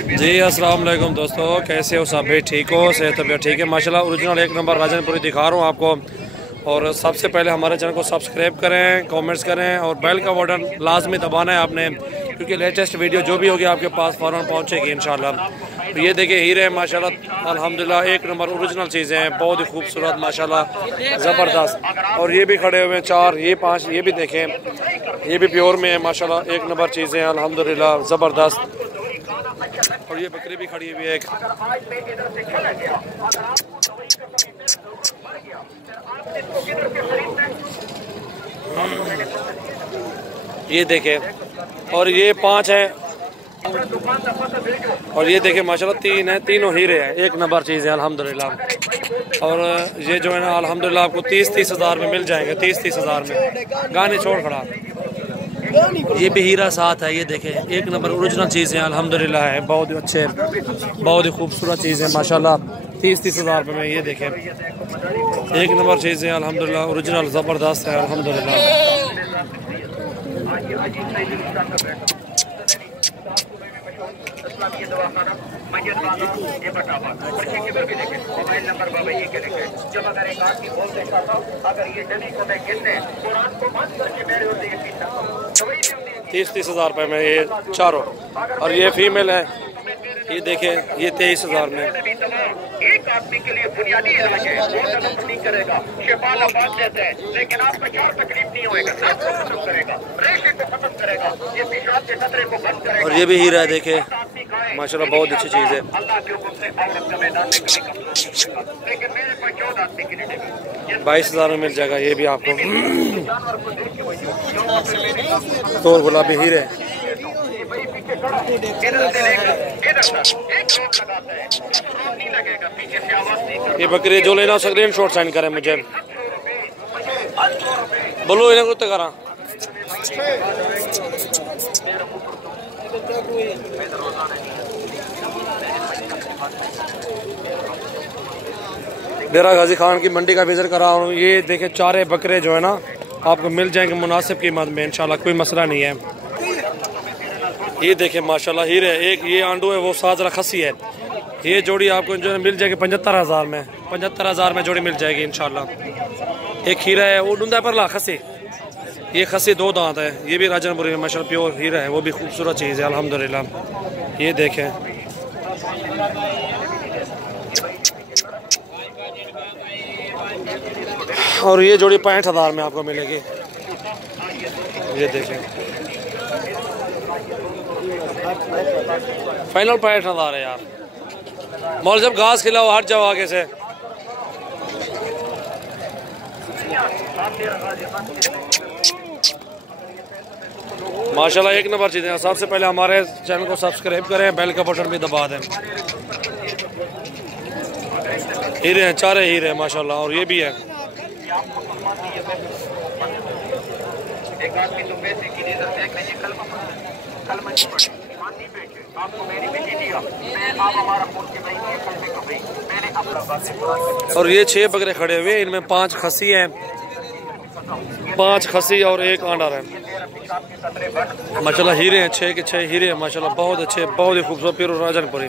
जी अस्सलाम वालेकुम दोस्तों, कैसे हो सब? भी ठीक हो? सेहत तबीयत ठीक है माशाल्लाह। ओरिजिनल एक नंबर राजनपुरी दिखा रहा हूँ आपको। और सबसे पहले हमारे चैनल को सब्सक्राइब करें, कमेंट्स करें और बेल का बटन लाजमी दबाना है आपने, क्योंकि लेटेस्ट वीडियो जो भी होगी आपके पास फ़ौरन पहुँचेगी इंशाल्लाह। तो ये देखिए हीरे माशाल्लाह अल्हम्दुलिल्लाह एक नंबर ओरिजिनल चीज़ें हैं, बहुत ही खूबसूरत माशाल्लाह, ज़बरदस्त। और ये भी खड़े हुए हैं 4, ये 5, ये भी देखें, ये भी प्योर में है माशाल्लाह, एक नंबर चीज़ें हैं अल्हम्दुलिल्लाह, ज़बरदस्त। और ये बकरी भी खड़ी हुई है एक। ये देखें, और ये 5 है, और ये देखें माशाल्लाह 3 है, तीनों हीरे हैं, एक नंबर चीज़ है अल्हम्दुलिल्लाह। और ये जो है ना अल्हम्दुलिल्लाह आपको 30-30 हज़ार में मिल जाएंगे, 30-30 हज़ार में। गाने छोड़ खड़ा। ये भी हीरा साथ है, ये देखें एक नंबर ओरिजिनल चीज़ है अल्हम्दुलिल्लाह है, बहुत ही अच्छे, बहुत ही खूबसूरत चीज़ है माशाल्लाह। 30-30 हज़ार रुपये में ये देखें एक नंबर चीज़ है अल्हम्दुलिल्लाह, ओरिजिनल ज़बरदस्त है अल्हम्दुलिल्लाह। तीस 30 हज़ार रुपये में ये चारों। और ये फीमेल है, ये देखें ये 23 हज़ार में। एक आदमी के लिए बुनियादी इलाज है, नहीं करेगा, शिफा लबाद देते हैं, लेकिन आपको क्या तकलीफ नहीं होएगा, आपको खत्म करेगा, रेशे को खत्म करेगा, ये पेशाब के खतरे को बंद करेगा। और ये भी हीरा है देखे माशाल्लाह, बहुत अच्छी चीज़ है। अल्लाह के हुक्म से औरत का मैदान में कभी कमजोर नहीं होगा, लेकिन मेरे पास 14 आदमी के लिए 22 हज़ार में मिल जाएगा ये भी आपको। तो गुलाबी हीरे ये बकरी जो लेना स्क्रीन शॉट सेंड करें मुझे, बोलो इन्हें कुछ करा। डेरा गाजी खान की मंडी का विजिट करा हूँ। ये देखे चारे बकरे जो है ना आपको मिल जाएंगे मुनासिब कीमत में इंशाल्लाह, कोई मसला नहीं है। ये देखें माशाल्लाह हीरे, एक ये आंडू है वो साजरा खसी है, ये जोड़ी आपको जो है मिल जाएगी 75 हज़ार में, 75 हज़ार में जोड़ी मिल जाएगी इंशाल्लाह। एक हीरा है वो डूंदा पर ला खसी, ये खसी 2 दांत है, ये भी राजनपुरी में माशाल्लाह प्योर हीरा है, वो भी खूबसूरत चीज़ है अल्हम्दुलिल्लाह। ये देखें और ये जोड़ी 65 हज़ार में आपको मिलेगी। ये देखें फाइनल 65 हज़ार है यार। मौल जब घास खिलाओ हट जाओ आगे से। माशाल्लाह एक नंबर चीज़ें। सबसे पहले हमारे चैनल को सब्सक्राइब करें, बेल का बटन भी दबा दें। हीरे हैं, चारे हीरे हैं माशाल्लाह। और ये भी है और ये 6 बकरे खड़े हुए, इनमें 5 खसी हैं, 5 खसी और 1 आंडा है माशाल्लाह। हीरे हैं 6 के 6 हीरे हैं माशाल्लाह, बहुत अच्छे, बहुत ही खूबसूरत प्योर राजनपुरी।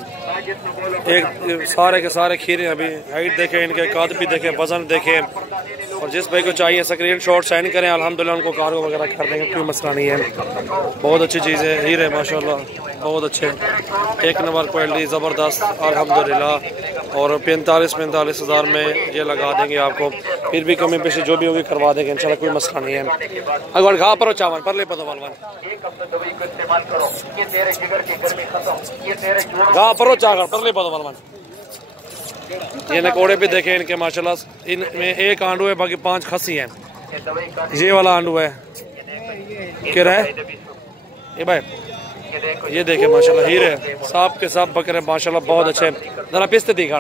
एक सारे के सारे खीरे अभी हाइट देखें, इनके कद भी देखें, वजन देखें। और जिस भाई को चाहिए स्क्रीन शॉट सेंड करें, अल्हम्दुलिल्लाह उनको कार्गो वगैरह कर देंगे, कोई मसला नहीं है। बहुत अच्छी चीज़ है, हीरे माशाल्लाह बहुत अच्छे, एक नंबर क्वालिटी ज़बरदस्त अल्हम्दुलिल्लाह। और 45 हज़ार में ये लगा देंगे आपको, फिर भी कमी पेशी जो भी होगी करवा देंगे इंशाल्लाह, कोई मसला नहीं है। अगर घा पर चावल पर ले पता वालवान घा पर चावल पर ले पता वालवान। ये नकोड़े भी देखें इनके माशाल्लाह, इनमें 1 आंडू है, बाकी 5 खसी हैं। ये वाला आंडू है क्या है ये भाई, ये देखें माशाल्लाह हीरे साहब के साथ बकरे माशाल्लाह बहुत अच्छे। जरा पिस्ते दिखा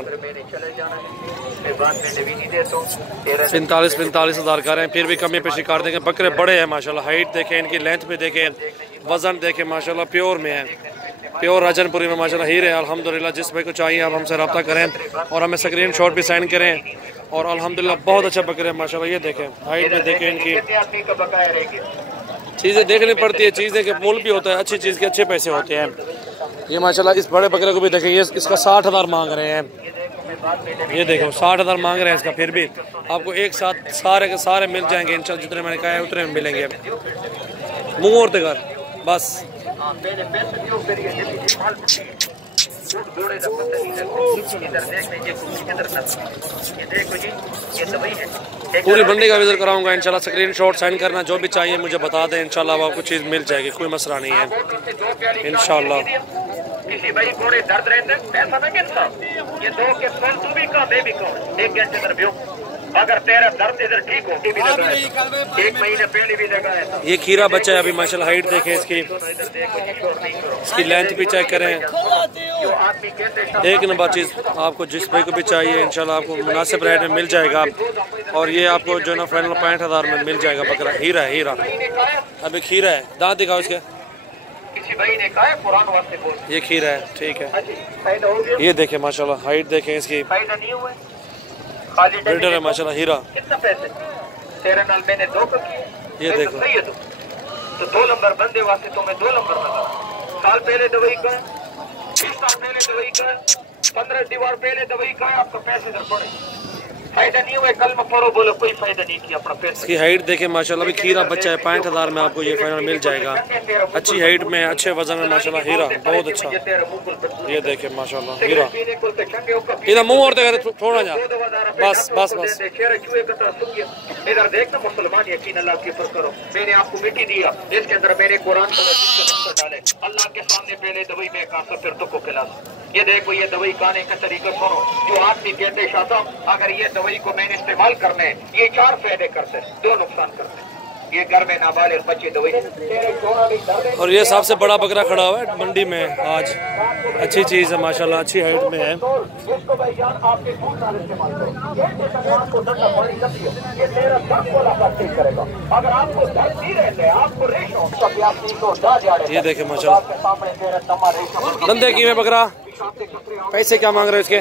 45 हज़ार का रहे हैं, फिर भी कमी पेशी कर देंगे। बकरे बड़े हैं माशाल्लाह, हाइट देखें इनकी, लेंथ भी देखें, वजन देखें माशाल्लाह, प्योर में है, प्योर राजनपुरी में माशाल्लाह हीरे अल्हम्दुलिल्लाह। जिस भाई को चाहिए आप हमसे रब्ता करें और हमें स्क्रीन शॉट भी सेंड करें। और अल्हम्दुलिल्लाह बहुत अच्छा बकरे हैं माशाल्लाह। ये देखें हाइट में देखें इनकी, चीज़ें देखनी पड़ती है, चीज़ें के मोल भी होता है, अच्छी चीज़ के अच्छे पैसे होते हैं। ये माशाल्लाह इस बड़े बकरे को भी देखें, ये इसका 60,000 मांग रहे हैं। ये देखो 60,000 मांग रहे हैं इसका, फिर भी आपको एक साथ सारे के सारे मिल जाएंगे इंशाल्लाह। जितने मैंने कहा है उतने मिलेंगे। मुँह और देकर बस। पूरी मंडी का विजिट कराऊंगा इंशाल्लाह। स्क्रीनशॉट सेंड करना, जो भी चाहिए मुझे बता दें इंशाल्लाह, आपको चीज़ मिल जाएगी, कोई मसला नहीं है इंशाल्लाह। किसी भाई कोड़े दर्द रहते पैसा ना गिनता, ये दो के सोल तू भी कहा मैं भी कहूँ, 1 घंटे अंदर भी अगर तेरा दर्द इधर ठीक हो भी लगा है, 1 महीने पहले भी लगा है। ये खीरा बच्चा है अभी माशाल्लाह। हाइट देखें इसकी लेंथ भी चेक करें। एक नंबर चीज़ आपको जिस भाई को भी चाहिए इंशाल्लाह आपको मुनासिब रेट में मिल जाएगा। और ये आपको जो है ना फाइनल 65,000 में मिल जाएगा बकरा। हीरा है, हीरा अभी खीरा है। दांत दिखाओ इसके। ये खीरा है, ठीक है। ये देखें माशाल्लाह हाइट देखें इसकी, बिल्डर है माशाल्लाह, हीरा। कितना पैसे तेरे नाल मैंने 2 को किए, ये देखो तो 2 नंबर बंदे वास्ते तो मैं 2 नंबर बंदा। साल पहले दवाई का, 20 साल पहले दवाई का, 15 दीवार पहले दवाई का, आपका पैसे इधर पड़े, फायदा नहीं हुआ। कल में पढ़ो बोलो कोई फायदा नहीं किया अपना पैसा। इसकी हाइट देखें माशाल्लाह, अभी खीरा बच्चा है। 65,000 में आपको ये फाइनल मिल जाएगा। अच्छी हाइट में, अच्छे वजन में माशाल्लाह, हीरा बहुत अच्छा। ये देखें माशाल्लाह हीरा। इधर मुंह और देगा थोड़ा जा, बस बस बस। इधर देखना मुसलमान यकीन अल्लाह के ऊपर करो। मैंने आपको मिट्टी दिया, इसके अंदर मैंने कुरान डाले। अल्लाह के सामने पहले दवाई में का फिर तो को खिला। ये देखो ये दवाई खाने का तरीका सुनो। जो आदमी कहते शाह अगर ये दवाई को मैंने इस्तेमाल करने, ये 4 फायदे करते, 2 नुकसान करते। ये घर में नाबालिग बच्चे दवाई। और ये सबसे बड़ा बकरा खड़ा हुआ है मंडी में आज। अच्छी चीज़ है माशाल्लाह, अच्छी हाइट में है। ये देखे माशाल्लाह धंधे की में बकरा। पैसे क्या मांग रहे हो इसके?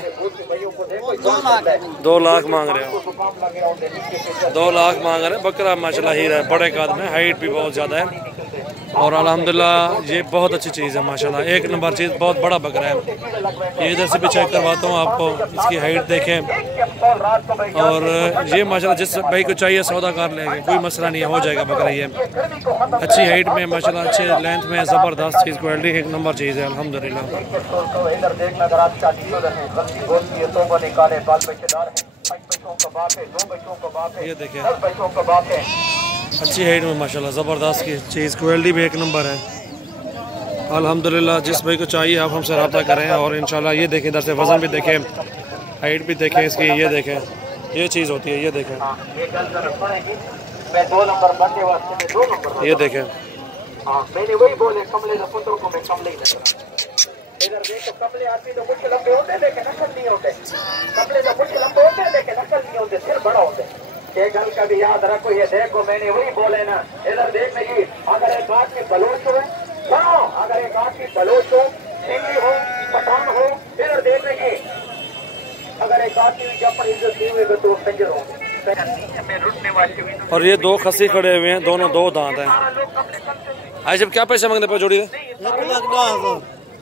2 लाख मांग रहे हो। 2 लाख मांग रहे हैं। बकरा माशाल्लाह हीरा है, बड़े कद में, हाइट भी बहुत ज़्यादा है। और अल्हम्दुलिल्लाह ये बहुत अच्छी चीज़ है माशाल्लाह, एक नंबर चीज़। बहुत बड़ा बकरा है। ये इधर से भी चेक करवाता हूँ आपको। इसकी हाइट देखें। और ये माशाल्लाह जिस भाई को चाहिए सौदा कर लेंगे, कोई मसला नहीं है, हो जाएगा बकरा। ये अच्छी हाइट में माशाल्लाह, अच्छे लेंथ में, ज़बरदस्त चीज़, क्वालिटी एक नंबर चीज़ है अल्हम्दुलिल्लाह। ये देखें अच्छी हाइट में माशाल्लाह, ज़बरदस्त की चीज़, क्वालिटी भी एक नंबर है अल्हम्दुलिल्लाह। जिस भाई को चाहिए आप हमसे रब्ता करें। और इंशाल्लाह ये देखें, इधर से वज़न भी देखें, हाइट भी देखें इसकी। ये देखें ये चीज़ होती है। ये देखें ये देखें मैंने वही बोले कमले पुत्र को मैं कमले ही इधर देखो। कमले आदमी तो कुछ लंबे होते लेकिन नकल नहीं होते। कमले तो कुछ लंबे होते लेकिन नकल नहीं होते, सिर बड़ा होते। ये गल का भी याद रखो। ये देखो मैंने वही बोले ना। इधर देखने की अगर एक आदमी बलोच हो, सुनो, अगर एक आदमी बलोच हो, सिंधी हो, पठान हो, इधर देखने की अगर एक आदमी की अपनी इज्जत दी हुई तो कंजर हो। और ये 2 खस्सी खड़े हुए हैं, दोनों 2 दांत हैं। आज जब क्या पैसे मांगते पे जोड़ी?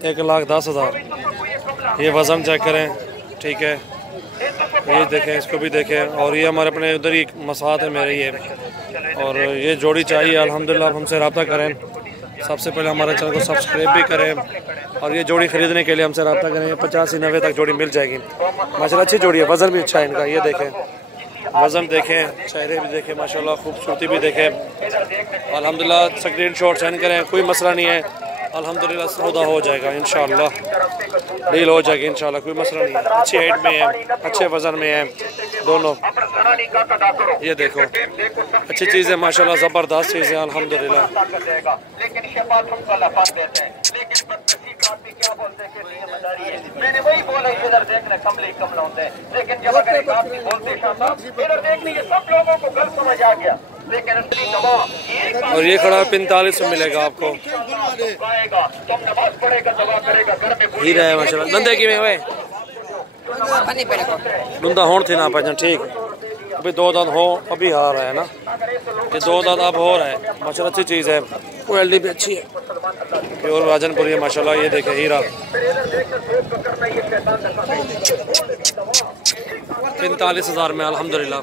1,10,000। ये वजन चेक करें, ठीक है। ये देखें, इसको भी देखें। और ये हमारे अपने उधर ही मसात है मेरे ये। और ये जोड़ी चाहिए अल्हम्दुलिल्लाह आप हमसे रब्ता करें। सबसे पहले हमारे चैनल को सब्सक्राइब भी करें। और ये जोड़ी खरीदने के लिए हमसे रब्ता करें। 85-90 तक जोड़ी मिल जाएगी माशाल्लाह। अच्छी जोड़ी है, वज़न भी अच्छा है इनका। ये देखें वज़न देखें, चेहरे भी देखें माशाल्लाह, खूबसूरती भी देखें अल्हम्दुलिल्लाह। स्क्रीनशॉट सेंड करें, कोई मसला नहीं है अल्हम्दुलिल्लाह। सौदा हो जाएगा इंशाल्लाह, डील हो जाएगी इंशाल्लाह, कोई मसला नहीं है। अच्छी हाइट में है, अच्छे वज़न में है दोनों। ये देखो अच्छी चीज़ है माशाल्लाह, ज़बरदस्त चीज़ है अल्हम्दुलिल्लाह। मैंने वही बोला इधर देखने कमले ही कमला होते हैं। लेकिन जब अगर एक आदमी बोलते इधर देखने ये सब लोगों को गलत समझ आ गया। लेकिन असली दवा और ये खड़ा 45 में मिलेगा आपको। तुम नमाज पढ़ेगा, दवा करेगा, घर में हीरा है माशाल्लाह। नंदे की में हुए नंदा होन थी ना पाजन, ठीक। अभी 2 दांत हो, अभी आ रहा है ना, ये 2 दांत अब हो रहा है माशाल्लाह। अच्छी चीज़ है, क्वालिटी भी अच्छी है। प्योर राजनपुरी है माशाल्लाह। ये देखें हीरा 45,000 में अल्हम्दुलिल्लाह।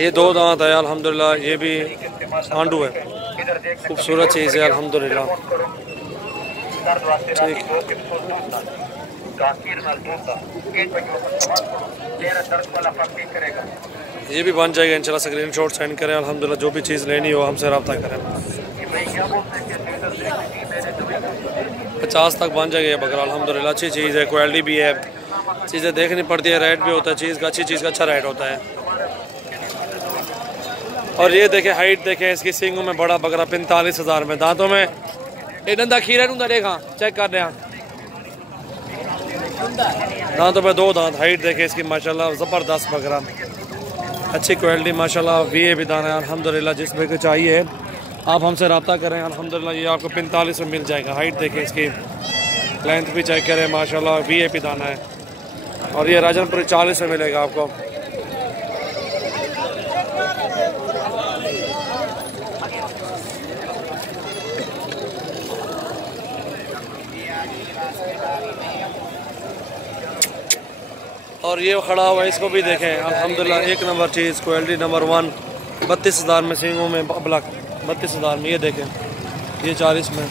ये 2 दांत है अल्हम्दुलिल्लाह। ये भी आंडू है, खूबसूरत चीज़ है अल्हम्दुलिल्लाह। ठीक, ये भी बन जाएगा इंशाल्लाह। स्क्रीन शॉट सेंड करें अल्हम्दुलिल्लाह। जो भी चीज़ लेनी हो हमसे रब्ता करें। 50 तक बन जाएगा ये बकरा अल्हम्दुलिल्लाह। अच्छी चीज़ है, क्वालिटी भी है, चीज़ें देखनी पड़ती है, रेट भी होता है चीज़ का, अच्छी चीज़ का अच्छा रेट होता है। और ये देखें हाइट देखें इसकी, सींगों में बड़ा बकरा 45,000 में। दांतों में ये डंदा खीरा डूंगा देखा, चेक कर रहे हैं दांतों में 2 दांत। हाइट देखें इसकी माशाल्लाह, ज़बरदस्त बकरा, अच्छी क्वालिटी माशाल्लाह। वी भी दाना है अल्हम्दुलिल्लाह। जिस भी को चाहिए आप हमसे रब्ता करें अल्हम्दुलिल्लाह। ये आपको 45 में मिल जाएगा। हाइट देखें इसकी, लेंथ भी चेक करें माशाल्लाह। वी दाना है और ये राजनपुरी 40 में मिलेगा आपको। और ये खड़ा हुआ है, इसको भी देखें अल्हम्दुलिल्लाह। 1 नंबर चीज़, क्वालिटी नंबर 1। 32,000 में सींगों में ब्लैक, 32,000 में। ये देखें ये 40 में।